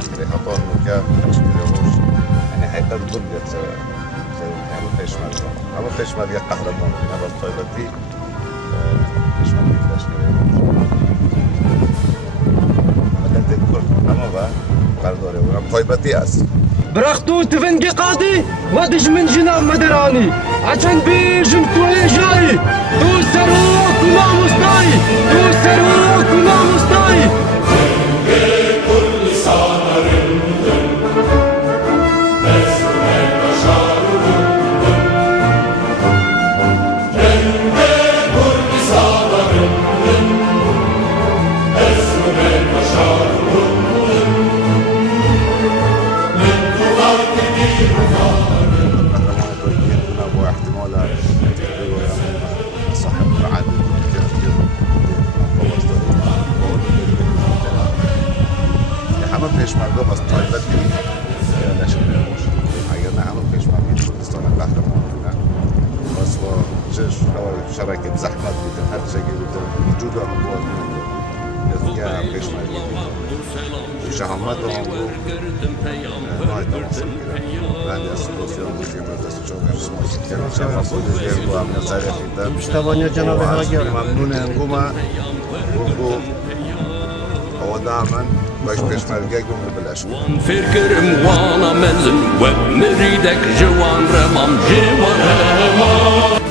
که هپار مکه تشکیلش یعنی حقیقت بودیت همه پیشمرد همه پیشمرد یک قهرمان نبرد طایبتی پیشمرد تشکیل مدت کل همه و برداره و هم طایبتی است برختو تفنقي قاضي ودج من جناب مدراني عشان بيجم توي جاي تو سروك وما مستاي تو سروك وما مستاي كل صانر پیشمرده باز طایبتی لشکر موش اگر نه همه پیشمردی کردستان قهرمان بودن باز با شرکت زحمت بیدن هر چگه بیدن وجود هم باز بیدن دیگه هم پیشمردی بیدن شهامت هم بود نهایت هم اصلا بیدن رنگ از سلوسیان بود که دست چون شما خودش گرد و امنیت سریع خیدن مشتبانی جناب هاگیر ممنون انگومه بگو دائما باش پیشمرگه گم بلش فكر وانا مزن ومريدك جوان رمام جوان